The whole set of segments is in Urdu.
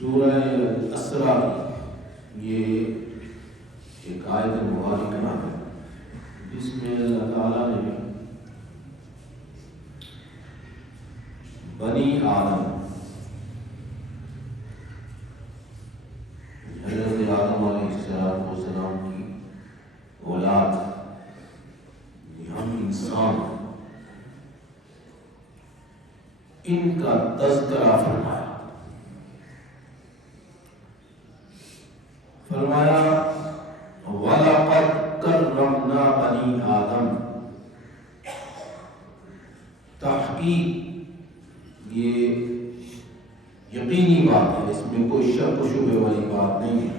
سورہ الاسراء یہ ایک آیت مبارکہ ہے جس میں اللہ تعالیٰ نے بنی آدم حضرت آدم علیہ السلام کی اولاد ہم انسان ان کا تذکرہ فرمایا وَلَقَدْ كَرَّمْنَا بَنِي آدم. تحقیق یہ یقینی بات ہے، اس میں کوئی شک و شبہ والی بات نہیں ہے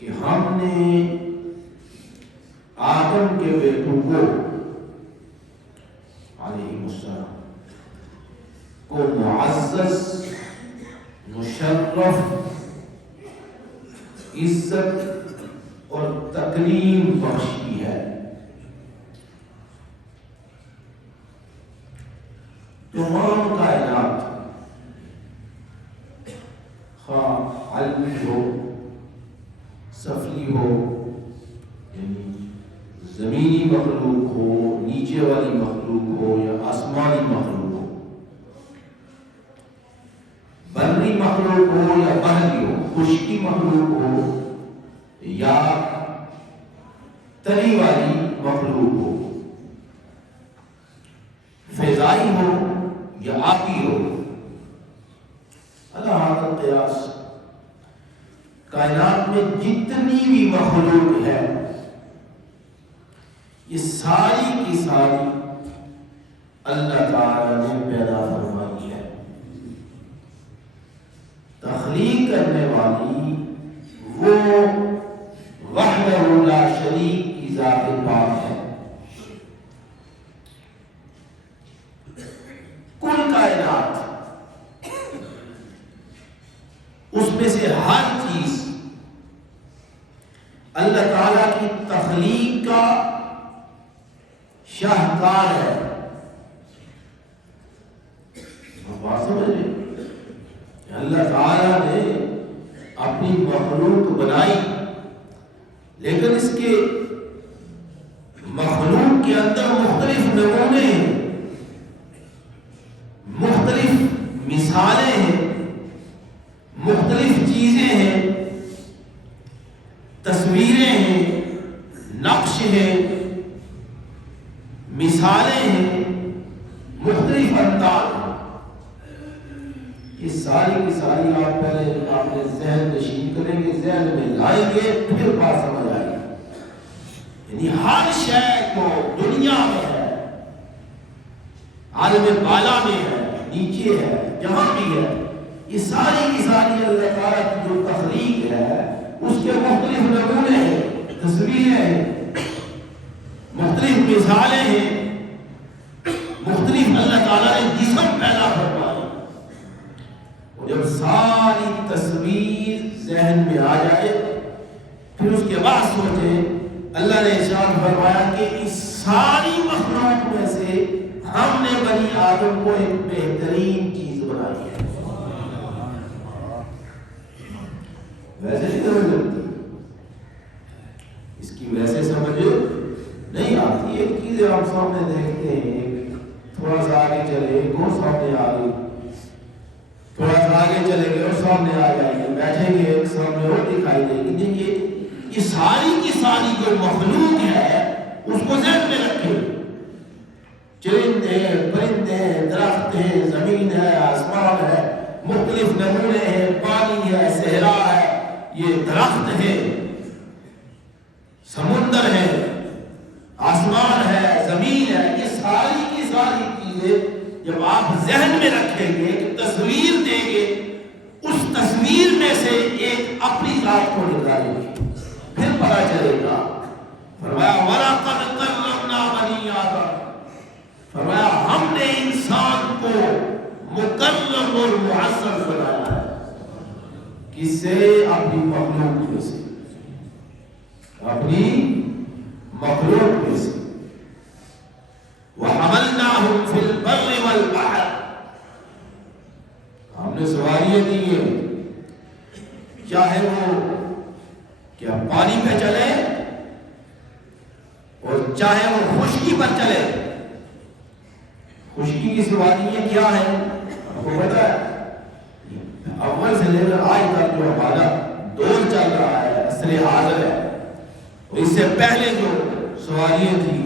کہ ہم نے آدم کے بیٹوں کو علیہ السلام کو معزز، مشرف، عزت اور تکریم بخشی ہے. تمام کائنات خواہ علمی ہو، سفلی ہو، یعنی زمینی مخلوق ہو، نیچے والی مخلوق ہو یا آسمانی مخلوق ہو، بری مخلوق ہو یا بحری ہو، خشکی مخلوق ہو یا تری والی مخلوق ہو، فضائی ہو یا آبی ہو، اللہ قیاس کائنات میں جتنی بھی مخلوق ہے یہ ساری کی ساری اللہ تعالی نے پیدا فرمائی ہے. تخلیق کرنے والی وہ وحدہ لا شریک کی ذات پاک ہے. کل کائنات اس میں سے ہر چیز اللہ تعالی کی تخلیق کا شاہکار ہے. بات سمجھ رہے؟ اللہ تعالیٰ نے اپنی مخلوق بنائی لیکن اس کے مخلوق کے اندر مختلف نمونے ہیں، مختلف مثالیں ہیں، مختلف چیزیں ہیں، تصویریں ہیں، نقش ہیں، مثالیں ہیں، مختلف انداز ہیں. یہ ساری کی ساری آپ پہلے اپنے ذہن نشین کریں گے، ذہن میں لائیں گے، پھر بات سمجھ آئے گی. یعنی ہر شے کو دنیا میں ہے، عالم بالا میں ہے، نیچے ہے، جہاں بھی ہے، یہ ساری کی ساری اللہ تعالیٰ کی جو تخلیق ہے اس کے مختلف نمونے ہیں، تصویریں ہیں، مختلف مثالیں ہیں، مختلف اللہ تعالیٰ نے جسم پیدا فرمائے. جب ساری تصویر ذہن میں آ جائے پھر اس کے بعد سوچیں اللہ نے ارشاد فرمایا کہ اس ساری مخلوق میں سے ہم نے بنی آدم کو ایک بہترین چیز بنائی ہے. ویسے نہیں سمجھ لگتی، اس کی ویسے سمجھ نہیں آتی. ایک چیز آپ سامنے دیکھتے ہیں، تھوڑا سا آگے چلے وہ سامنے آ گئی، تھوڑا سا آگے چلیں گے اور سامنے آ جائیں گے، بیٹھیں گے ایک سامنے اور دکھائی دے گی. دیکھیے یہ ساری کی ساری جو مخلوق ہے اس کو ذہن میں رکھیں. چرندے، پرندے، درخت ہیں، زمین ہے، آسمان ہے، مختلف نمونے ہیں، پانی ہے، صحرا ہے، یہ درخت ہے، سمندر ہے، آسمان ہے، زمین ہے. یہ ساری کی ساری چیزیں جب آپ ذہن میں رکھیں گے، تصویر دیں گے، اس تصویر میں سے ایک اپنی ذات کو نکالیں گے، پھر پتا چلے گا. فرمایا وَلَقَدْ كَرَّمْنَا بَنِي آدم، فرمایا ہم نے انسان کو مکرم اور معزز بنایا ہے. کس سے؟ اپنی مخلوق میں سے، اپنی مخلوق میں سے. وَحَمَلْنَاهُمْ فِي الْبَرِّ وَالْبَحْرِ، ہم ہم نے سواریاں دی ہیں، کیا ہے وہ کیا پانی پہ چلے اور چاہے وہ خشکی پر چلے. خشکی کی سواریاں کیا ہیں آپ کو پتا ہے؟ اول سے لے کر آج تک جو ہمارا دور چل رہا ہے عصر حاضر ہے، اس سے پہلے جو سواریاں تھیں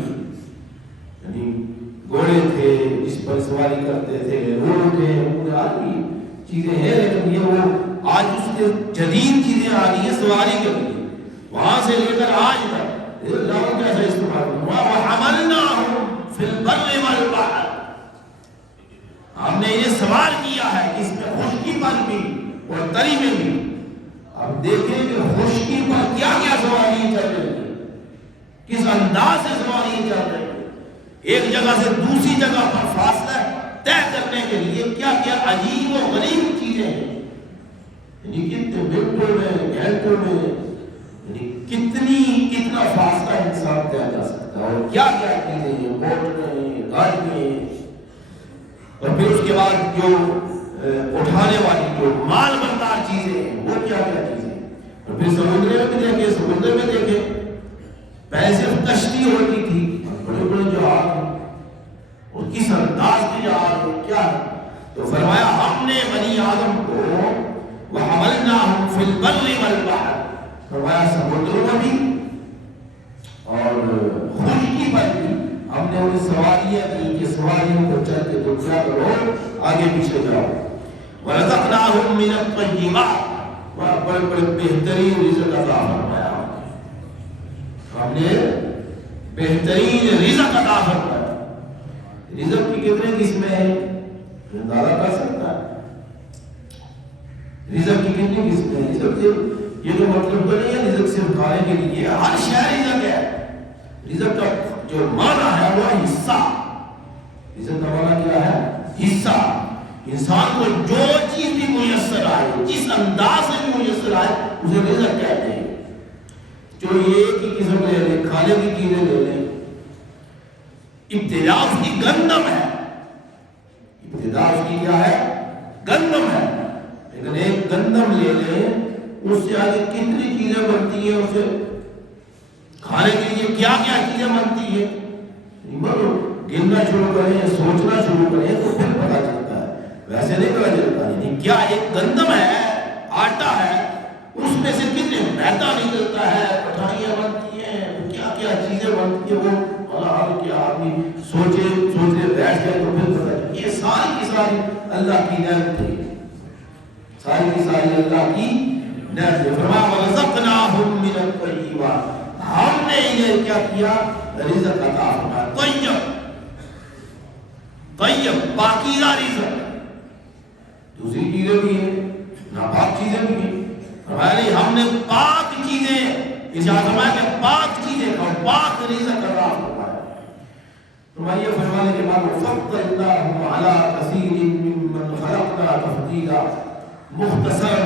یعنی گھوڑے تھے جس پر سواری کرتے تھے، لوگ تھے، آدمی چیزیں ہیں، لیکن یہ وہ آج اس کے جدید چیزیں آ گئی ہیں سواری کے لیے. وہاں سے لے کر آج تک اللہ کیسا استعمال ہوا، وَحَمَلْنَاهُمْ فِي الْبَرِّ وَالْبَحْرِ، ہم نے یہ سوار کیا ہے اس میں خشکی پر بھی اور تری میں بھی. اب دیکھیں کہ خشکی پر کیا کیا سواری چل رہی ہے، کس انداز سے سواری چل رہی ہے، ایک جگہ سے دوسری جگہ پر فاصلہ طے کرنے کے لیے کیا کیا عجیب و غریب چیزیں ہیں. یعنی کتنے منٹوں میں گھنٹوں میں یعنی کتنا فاصلہ انسان طے کر سکتا ہے، اور کیا کیا چیزیں ہیں، موٹریں، گاڑیاں، اور پھر اس کے بعد جو اٹھانے والی جو مال بردار چیزیں ہیں وہ کیا کیا چیزیں ہیں. اور پھر سمندر میں بھی دیکھیں، سمندر میں دیکھیں پہلے صرف کشتی ہوتی تھی، بڑے بڑے جہاز ہیں، اور کس انداز کے جہاز ہیں کیا ہے. تو فرمایا ہم نے بنی آدم کو وَحَمَلْنَاهُمْ فِي الْبَرِّ وَالْبَحْرِ، فرمایا سمندروں میں بھی اور خشکی پر بھی ہم نے انہیں سواریاں دی کہ سواریوں کو چل کے تو کیا کرو آگے پیچھے جاؤ. وَرَزَقْنَاهُمْ مِنَ الطَّيِّبَاتِ، وہاں بڑے بڑے بہترین رزق عطا فرمایا، ہم نے بہترین رزق عطا فرمایا. رزق کی کتنے قسمیں ہیں اندازہ کر سکتا ہے؟ رزق کی کتنی قسمیں ہیں؟ رزق یہ تو مطلب تو نہیں ہے رزق صرف کھانے کے لیے، ہر شے رزق ہے. رزق کا جو معنی ہے وہ حصہ، رزق کا معنی کیا ہے؟ حصہ. انسان کو جو چیز بھی میسر آئے، جس انداز سے بھی میسر آئے اسے رزق کہتے ہیں. جو ایک ہی قسم لے لیں، کھانے کی چیزیں لے لیں، ابتدا اس کی گندم ہے، ابتدا اس کی کیا ہے؟ گندم ہے. لیکن ایک گندم لے لیں اس سے آگے کتنی چیزیں بنتی ہیں، اسے کھانے کے لیے کیا کیا چیزیں بنتی ہیں، گننا شروع کریں، سوچنا شروع کریں تو پھر پتا چلتا ہے، ویسے نہیں پتا چلتا. یعنی کیا ایک گندم ہے، آٹا ہے، اس میں سے کتنے میدا نکلتا ہے، مٹھائیاں بنتی ہیں، کیا کیا چیزیں بنتی ہیں، وہ حال کیا آدمی سوچے بیٹھ جائے تو پھر پتا چلتا. یہ ساری کی ساری اللہ کی نعمت ہے، ساری کی ساری اللہ کی نعمت ہے. فرمایا وَرَزَقْنَاهُمْ مِنَ الطَّيِّبَاتِ، ہم نے یہ کیا کیا؟ رزق عطا فرمایا. طیب پاکیزہ رزق. دوسری چیزیں بھی ہیں، ناپاک چیزیں بھی ہیں. فرمایا نہیں ہم نے پاک چیزیں، ارشاد فرمایا کہ پاک چیزیں اور پاک رزق عطا فرمایا. فرمایا یہ فرمانے کے بعد فَضَّلْنَاهُمْ عَلَىٰ كَثِيرٍ مِّمَّنْ خَلَقْنَا تَفْضِيلًا، مختصراً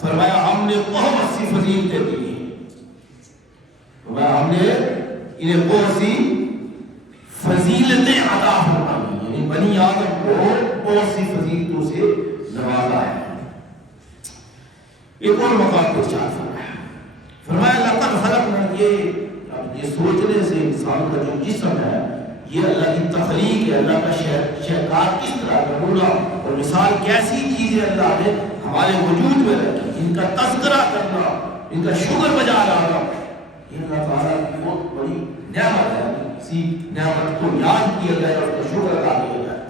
فرمایا ہم نے بہت سی فضیلتیں دی ہیں. ہم نے انہیں بہت سی فضیلتیں عطا فرمائی، یعنی بنی آدم کو بہت سی فضیلتوں سے نوازا ہے. ایک اور مقام پر ارشاد فرمایا لقد خلقنا، یہ سوچنے سے انسان کا جو جسم ہے یہ اللہ کی تخلیق ہے، اللہ کا شہکار کس طرح نمونہ اور مثال کیسی چیزیں اللہ نے ہمارے وجود میں رکھی. ان کا تذکرہ کرنا، ان کا شکر بجا لانا، اللہ تعالیٰ کی بہت بڑی نعمت ہے. اسی نعمت کو یاد کیا جائے اور اس کا شکر ادا کیا جائے.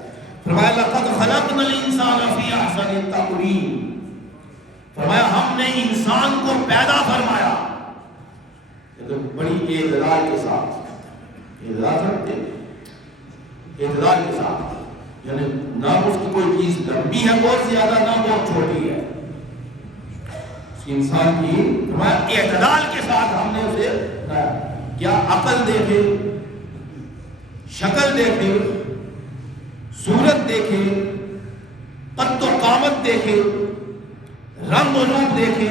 فرمایا لقد خلقنا الانسان فی احسن تقویم، فرمایا ہم نے انسان کو پیدا فرمایا بڑی اعتدال کے ساتھ. اعتدال کے ساتھ یعنی نہ اس کی کوئی چیز لمبی ہے بہت زیادہ، نہ بہت چھوٹی ہے. انسان کی فرمایا اعتدال کے ساتھ ہم نے اسے کیا عقل دیکھے، شکل دیکھے، صورت دیکھے، قد و قامت دیکھے، رنگ و روپ دیکھے،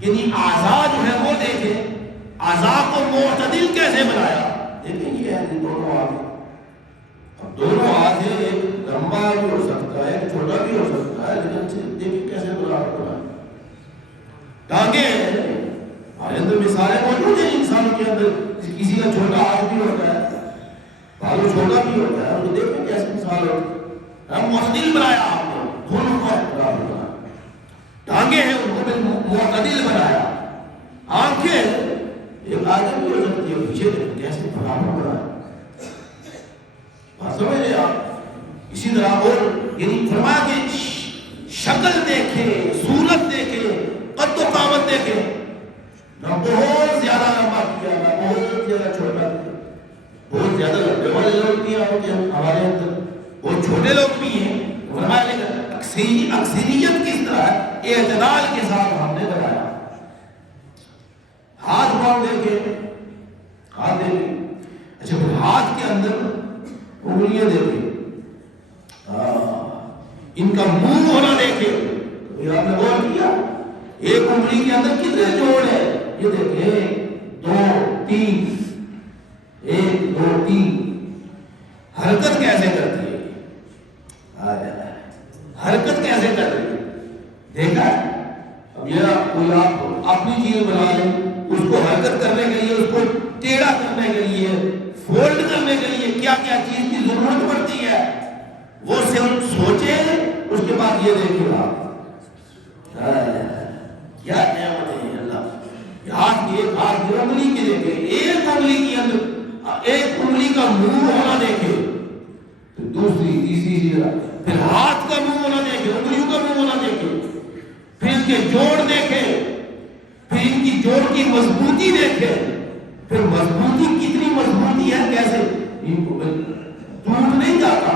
یعنی اعضاء جو ہے وہ دیکھے. اعضاء کو معتدل کیسے بنایا؟ دیکھیں یہ ہے دونوں ہاتھ. اب دونوں ہاتھ ایک لمبا بھی ہو سکتا ہے، ایک چھوٹا بھی ہو ہم معتدل بنایا آپ نے، دونوں کو برابر بنایا، ٹانگیں ہیں ان کو معتدل بنایا، آنکھیں ایک آدمی بھی ہو سکتی ہے پیچھے کیسے برابر بنایا، بات سمجھ رہے آپ؟ اسی طرح اور یعنی فرمایا کہ شکل دیکھے، صورت دیکھے، قد و قامت دیکھے، نہ بہت زیادہ لمبا کیا نہ بہت زیادہ چھوٹا کیا، بہت زیادہ لمبے والے لوگ بھی ہوتے ہیں ہمارے اندر، بہت چھوٹے لوگ بھی ہیں، فرمایا لیکن اکثریت کس طرح ہے، اعتدال کے ساتھ ہم نے بنایا۔ ہاتھ پاؤں دیکھے، ہاتھ دیکھے، اچھا پھر ہاتھ کے اندر انگلیاں دیکھے، ان کا منہ ہونا دیکھے، یہ آپ نے غور کیا ایک انگلی کے اندر کتنے جوڑ ہے، یہ دیکھیں 1 2 3، 1 2 3، حرکت کیسے کرتی ہے، حرکت کیسے کر رہی ہے، دیکھا؟ اب یہ کوئی آپ اپنی چیز بنا لیں، اس کو حرکت کرنے کے لیے، اس کو ٹیڑھا کرنے کے لیے، فولڈ کرنے کے لیے کیا کیا چیز کی ضرورت پڑتی ہے، وہ صرف سوچے، اس کے بعد یہ دیکھیں آپ کیا نعمت ہے اللہ، ہاتھ کی ایک ہاتھ کی انگلی کے دیکھے، ایک انگلی کے اندر ایک انگلی کا منہ ہونا دیکھے، پھر دوسری تیسری چیز، پھر ہاتھ کا منہ ہونا دیکھے، انگلیوں کا منہ ہونا دیکھے، پھر ان کے جوڑ دیکھے، پھر ان کی جوڑ کی مضبوطی دیکھے، پھر مضبوطی کتنی مضبوطی ہے، کیسے ٹوٹ نہیں جاتا،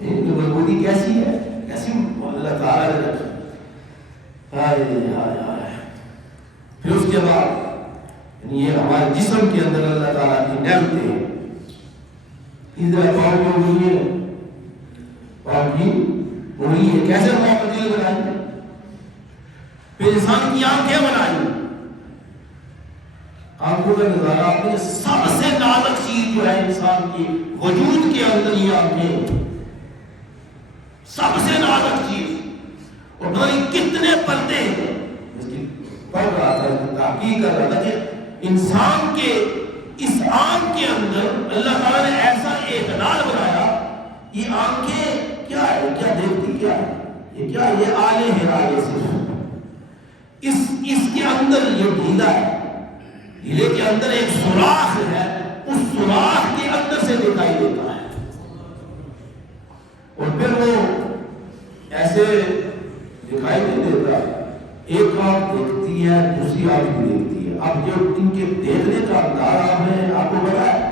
ان کی مضبوطی کیسی ہے، کیسی اللہ تعالیٰ نے رکھی، پھر اس کے بعد یہ ہمارے جسم کے اندر اللہ تعالیٰ کی نعمتیں ہیں، ادھر پاؤں کی انگلی ہے، پاؤں کی انگلی ہے، کیسے معتدل بنائی، پھر انسان کی آنکھیں بنائی، آنکھوں کا نظارہ آپ نے سب سے نازک چیز جو ہے انسان کی وجود کے اندر، یہ آنکھیں سب سے نازک چیز، اور پتہ نہیں کتنے پردے ہیں، اس کی پڑھ رہا تھا، تحقیق کر رہا تھا کہ انسان کے اس آنکھ کے اندر اللہ تعالیٰ نے ایسا اعتدال بنایا، یہ آنکھیں کیا ہے، کیا دیکھتی کیا ہے، یہ کیا، یہ آلے ہیں، آلے صرف اس کے اندر یہ ڈھیلا ہے، ڈھیلے کے اندر ایک سوراخ ہے، اس سوراخ کے اندر سے دکھائی دیتا ہے، اور پھر وہ ایسے دکھائی نہیں دیتا، ایک آنکھ دیکھتی ہے، دوسری آنکھ بھی دیکھتی ہے، اب جو ان کے دیکھنے کا انداز آپ کو پتا ہے،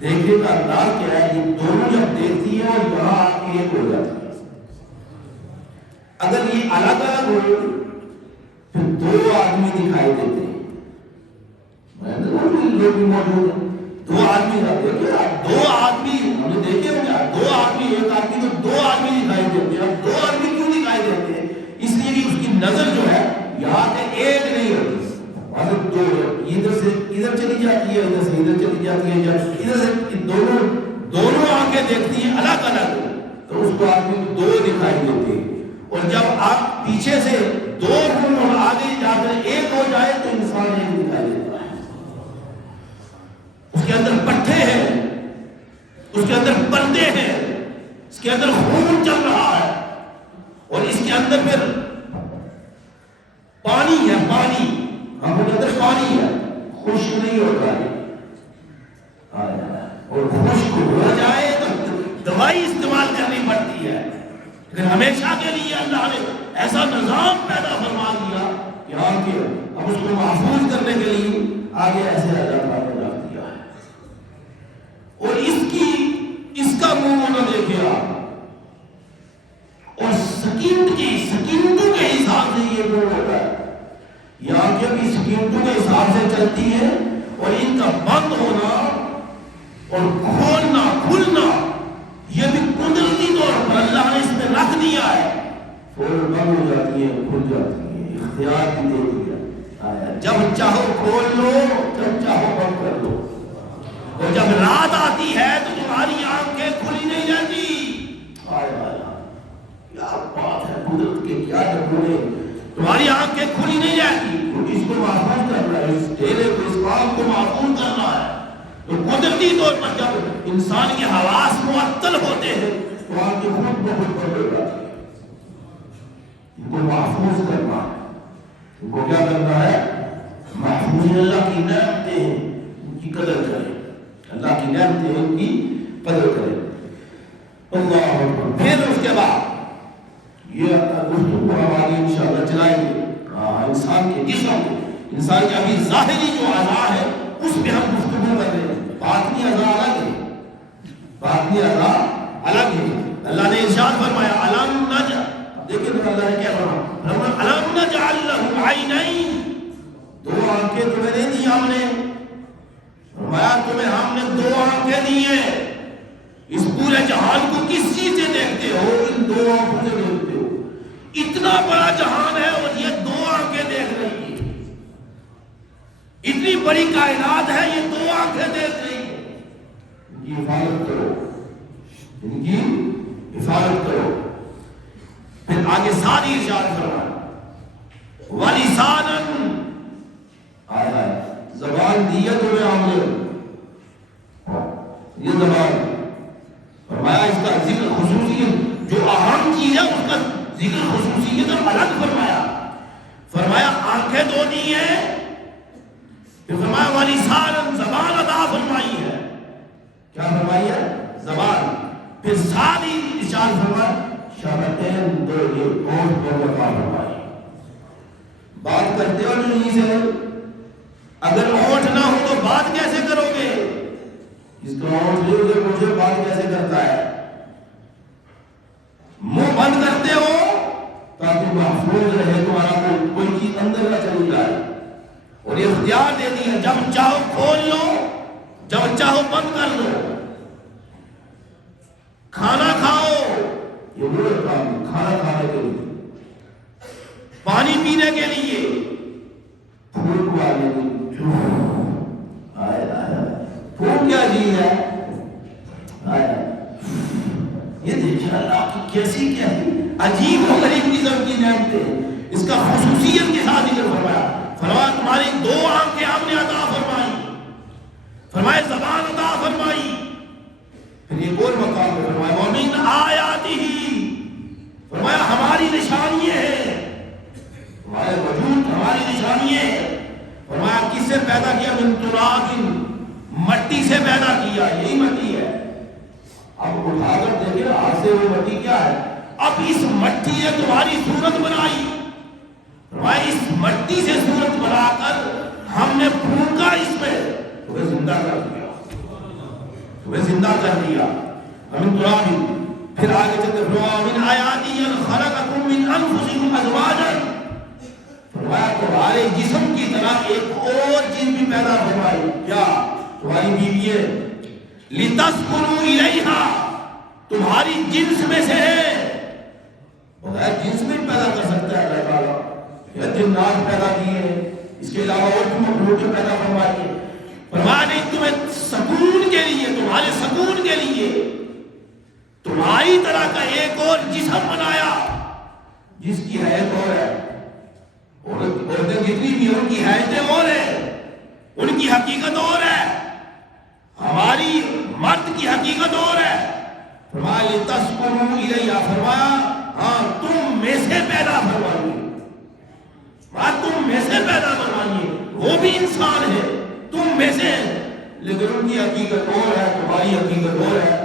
دیکھنے کا انداز کیا ہے، یہ دونوں جب دیکھتی ہے اور یہاں آ کے ایک ہو جاتی ہے، اگر یہ الگ الگ ہو پھر 2 آدمی دکھائی دیتے ہیں، لوگ بھی موجود ہیں، 2 آدمی دیکھے، 2 آدمی ہم نے دیکھے ہوں گے، 2 آدمی، ایک آدمی تو 2 آدمی دکھائی دیتے ہیں، 2 آدمی کیوں دکھائی دیتے ہیں، اس لیے کہ اس کی نظر جو ہے یہاں سے ایک نہیں ہوتی، وہاں سے 2، ادھر سے ادھر چلی جاتی ہے، ادھر سے ادھر چلی جاتی ہے، جب ادھر سے دونوں آنکھیں دیکھتی ہیں الگ الگ، تو اس کو آدمی 2 دکھائی دیتے ہیں، اور جب آپ پیچھے سے 2 ہوں اور آگے جا کر 1 ہو جائے تو انسان 1 دکھائی دیتا ہے، اس کے اندر پٹھے ہیں، اس کے اندر پردے ہیں، اس کے اندر خون چل رہا ہے، اور اس کے اندر پھر پانی ہے، پانی ہم کے اندر پانی ہے، خشک نہیں ہوتا ہے، اور خشک ہو جائے تو دوائی استعمال کرنی پڑتی ہے، لیکن ہمیشہ کے لیے اللہ نے ایسا نظام پیدا فرما دیا کہ آگے اب اس کو محفوظ کرنے کے لیے آگے ایسے اللہ نے رکھ دیا ہے، اور اس کا منہ نہ دیکھے آپ، اور سکینٹوں کے حساب سے یہ منہ ہوتا ہے، یہ آنکھیں بھی سکینٹوں کے حساب سے چلتی ہیں، اور ان کا بند ہونا اور کھولنا کھلنا یہ بھی قدرتی طور پر اللہ نے اس میں رکھ دیا ہے، فوراً بند ہو جاتی ہے، کھل جاتی ہے، اختیار بھی دے دیا، جب چاہو کھول لو، جب چاہو بند کر لو، اور جب رات آتی ہے تو تمہاری آنکھیں کھلی نہیں جاتی، کیا بات ہے قدرت کے، کیا نمونے، تمہاری آنکھیں کھلی نہیں جاتی، اس کو محفوظ کرنا ہے، اس ڈھیلے کو، اس کام کو محفوظ کرنا ہے، تو قدرتی طور پر جب انسان کے حواس معطل ہوتے ہیں تو آپ کے خود بخود بدل جاتی ہے. ان کو محفوظ کرنا ہے. ان کو کیا کرنا ہے؟ محفوظ. اللہ کی نعمتیں ہیں ان کی قدر کریں. اللہ کی نعمتیں ہیں ان کی قدر کریں. اللہ اکبر. پھر اس کے بعد یہ گفتگو ہماری انشاءاللہ چلائیں گے انسان کے جسم کو. انسان کی ابھی ظاہری جو اعضاء ہے اس پہ ہم گفتگو کر رہے ہیں. باطنی اعضاء الگ ہے. باطنی اعضاء الگ ہے. اللہ نے ارشاد فرمایا الم نجعل. دیکھیں تو اللہ نے کیا فرمایا الم نجعل له عینین. دو آنکھیں تمہیں نہیں دی ہم نے. فرمایا تمہیں ہم نے دو آنکھیں دی ہیں. اس پورے جہان کو کس چیز سے دیکھتے ہو؟ ان دو آنکھوں سے دیکھتے ہو. اتنا بڑا جہان ہے اور یہ دو آنکھیں دیکھ رہی ہیں. اتنی بڑی کائنات ہے یہ دو آنکھیں دیکھ رہی ہیں. ان کی حفاظت کرو. ان کی حفاظت کرو. پھر آگے ساری ارشاد فرمایا وَلِسَانًا. آیا زبان دی ہے تمہیں ہم نے. یہ زبان فرمایا اس کا ذکر خصوصیت جو اہم چیز ہے اس کا ذکر خصوصیت الگ فرمایا. فرمایا آنکھیں دو دی ہیں. پھر فرمایا وَلِسَانًا. زبان عطا فرمائی ہے. کیا فرمائی ہے؟ زبان. پھر ساری ارشاد فرمایا شفتین. دو یہ ہونٹ کو عطا فرمائی. بات کرتے ہو نہیں سے. اگر ہونٹ نہ ہو تو بات کیسے کرو گے؟ اس کا ہونٹ نہیں ہوگا مجھے بات کیسے کرتا ہے؟ منہ بند کرتے ہو تاکہ محفوظ رہے تمہارا کوئی چیز اندر نہ چلی جائے. اور یہ اختیار دے دی ہے جب چاہو کھول لو جب چاہو بند کر لو. کھانا کھاؤ یہ وہ کام کھانا کھانے کے لیے. پانی پینے کے لیے. پھول کو آنے کے لیے. پھول کیا چیز ہے؟ یہ دیکھیں اللہ کی کیسی کیا ہے عجیب و غریب قسم کی نعمتیں. اس کا خصوصیت کے ساتھ ذکر فرمایا. فرمایا تمہاری دو آنکھیں ہم نے عطا فرمائی. فرمایا زبان عطا فرمائی. پھر ایک اور مقام میں فرمایا وَمِنْ آیَاتِهِ. فرمایا ہماری نشانیاں ہیں. ہمارے وجود ہماری نشانیاں ہیں. فرمایا کس سے پیدا کیا؟ من تراب. مٹی سے پیدا کیا. یہی مٹی ہے. اب اٹھا کر دیکھیں آج سے وہ مٹی کیا ہے. اب اس مٹی نے تمہاری صورت بنائی. اس مٹی سے صورت بنا کر ہم نے پھونکا اس میں تمہیں زندہ کر دیا. تمہیں زندہ کر دیا. ہم تراب. پھر آگے چلتے من آیاتی ان خلقکم من انفسکم ازواجا. فرمایا تمہارے جسم کی طرح ایک اور چیز بھی پیدا فرمائی. کیا؟ تمہاری بیوییں. لتسکنوا الیہا. تمہاری جنس میں سے ہے. بغیر جنس میں پیدا کر سکتا ہے اللہ تعالیٰ. یا جنات پیدا کیے ہیں. اس کے علاوہ اور بھی مخلوقیں پیدا فرمائی ہیں. فرمایا نہیں تمہیں سکون کے لیے تمہارے سکون کے لیے تمہاری طرح کا ایک اور جسم بنایا جس کی حیثیت اور ہے. عورتیں جتنی بھی ان کی حیثیتیں اور ہیں. ان کی حقیقت اور ہے. ہماری مرد کی حقیقت اور ہے. فرمایا لتسکنوا الیہا. فرمایا ہاں تم میں سے پیدا فرمائیے. تم میں سے پیدا فرمائیے. وہ بھی انسان ہے تم میں سے. لیکن ان کی حقیقت اور ہے تمہاری حقیقت اور ہے.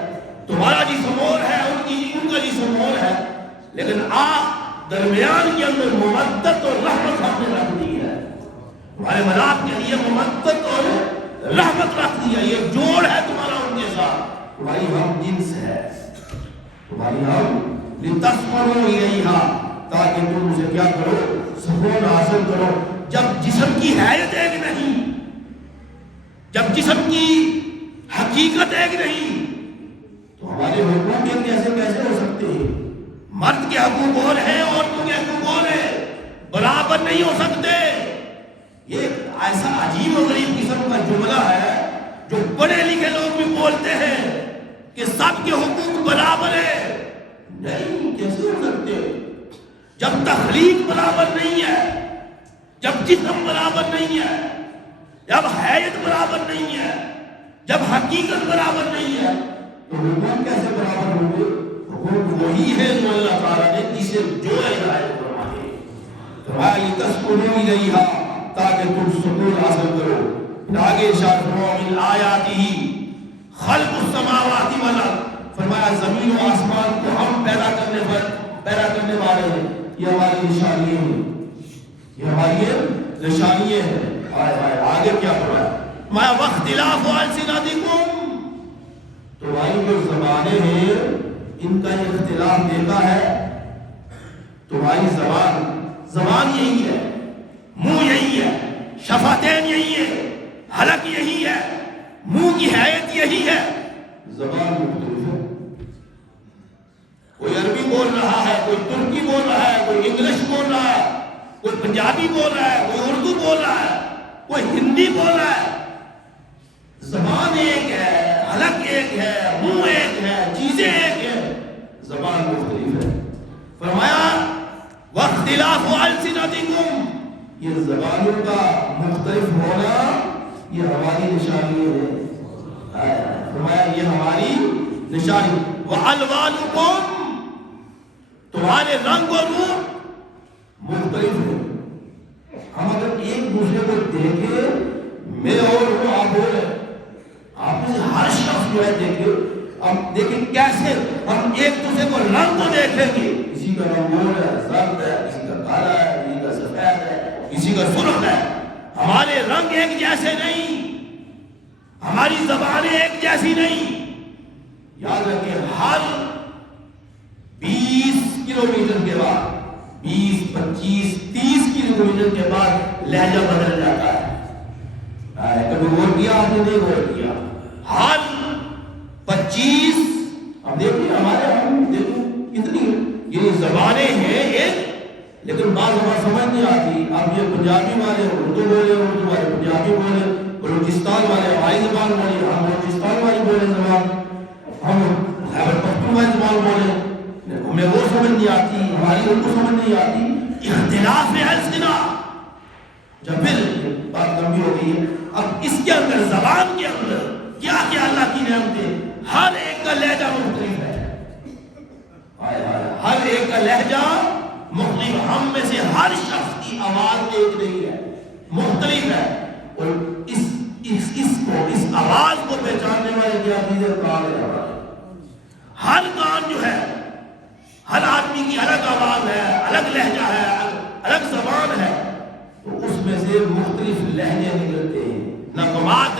تمہارا جسم اور ہے ان کا جسم اور ہے. لیکن آپ درمیان کے اندر مودت اور رحمت ہم نے رکھ دی ہے. تمہارے ملاپ کے لیے مودت اور رحمت رکھ دی ہے. یہ جوڑ ہے تمہارا ان کے ساتھ. تمہاری ہم جنس ہے. تمہاری ہم لتسکنوا الیہا. تاکہ تم اسے کیا کرو؟ سکون حاصل کرو. جب جسم کی حیثیت ایک نہیں جب جسم کی حقیقت ایک نہیں تو ہمارے حقوق کیسے ہو سکتے ہیں؟ مرد کے حقوق اور ہیں عورتوں کے حقوق اور ہیں. برابر نہیں ہو سکتے. یہ ایسا عجیب و غریب قسم کا جملہ ہے جو پڑھے لکھے لوگ بھی بولتے ہیں کہ سب کے حقوق برابر ہیں. نہیں کیسے ہو سکتے؟ جب تخلیق برابر نہیں ہے جب جسم برابر نہیں ہے جب حیثیت برابر نہیں ہے جب حقیقت برابر نہیں ہے تو حقوق کیسے برابر ہوں گے؟ حقوق وہی ہے جو اللہ تعالیٰ نے جسے جو ہدایت فرمائے، فرمایا لتسکنوا الیہا، تاکہ تم سکون حاصل کرو۔ آگے ارشاد فرمایا من آیاتہ خلق السماوات والارض، فرمایا زمین و آسمان کو ہم پیدا کرنے والے ہیں، یہ ہماری نشانیاں ہیں، یہ ہماری نشانیاں ہیں۔ آگے کیا فرمایا؟ فرمایا واختلاف السنتکم، تمہاری جو زبانیں ہیں ان کا اختلاف دیکھا ہے۔ تمہاری زبان یہی ہے، منہ یہی ہے، شفتین یہی ہے، حلق یہی ہے، منہ کی حیت یہی ہے، زبان مختلف ہے۔ کوئی عربی بول رہا ہے، کوئی ترکی بول رہا ہے، کوئی انگلش بول رہا ہے، کوئی پنجابی بول رہا ہے، کوئی اردو بول رہا ہے، کوئی ہندی بول رہا ہے۔ زبان ایک ہے، حلق ایک ہے، منہ ایک ہے، چیزیں ایک ہیں، زبان مختلف ہے۔ فرمایا واختلاف السنتکم، یہ زبانوں کا مختلف ہونا یہ ہماری نشانی ہے۔ فرمایا یہ ہماری نشانی۔ وَأَلْوَانُكُمْ، تمہارے رنگ و روپ مختلف ہیں۔ ہم اگر ایک دوسرے کو دیکھیں، میں اور وہ آپ ہو رہے ہیں، آپ میں سے ہر شخص جو ہے دیکھیں کیسے ہم ایک دوسرے کو رنگ کو دیکھیں گے، کسی کا رنگ گول ہے، زرد ہے، کسی کا کالا ہے، کسی کا سفید ہے، کسی کا سرخ ہے۔ ہمارے رنگ ایک جیسے نہیں، ہماری زبانیں ایک جیسی نہیں۔ یاد رکھیں ہر 20 کلومیٹر کے بعد، 20 25 30 کلومیٹر کے بعد لہجہ بدل جاتا ہے۔ کبھی غور کیا آپ نے؟ نہیں غور کیا۔ ہر 25 ہم دیکھیں ہمارے ہم دیکھیں کتنی یہ زبانیں ہیں ایک، لیکن بعض زبان سمجھ نہیں آتی۔ اب یہ پنجابی والے اردو بولے، اردو والے پنجابی بولے، بلوچستان والے ہماری زبان بولے، ہم بلوچستان والی بولے زبان، ہم خیبر پختونخوا والی زبان بولے، ہمیں وہ سمجھ نہیں آتی، ہماری ان کو سمجھ نہیں آتی۔ اختلاف السنہ، جب پھر بات لمبی ہو گئی ہے۔ اب اس کے اندر زبان کے اندر کیا کیا اللہ کی نعمتیں، ہر ایک کا لہجہ مختلف ہے، ہر ایک کا لہجہ مختلف۔ ہم میں سے ہر شخص کی آواز ایک نہیں ہے، مختلف ہے، اور اس آواز کو پہچاننے والے کیا چیزیں کان ہے۔ ہر کان جو ہے، ہر آدمی کی الگ آواز ہے، الگ لہجہ ہے، الگ زبان ہے، تو اس میں سے مختلف لہجے نکلتے ہیں، نغمات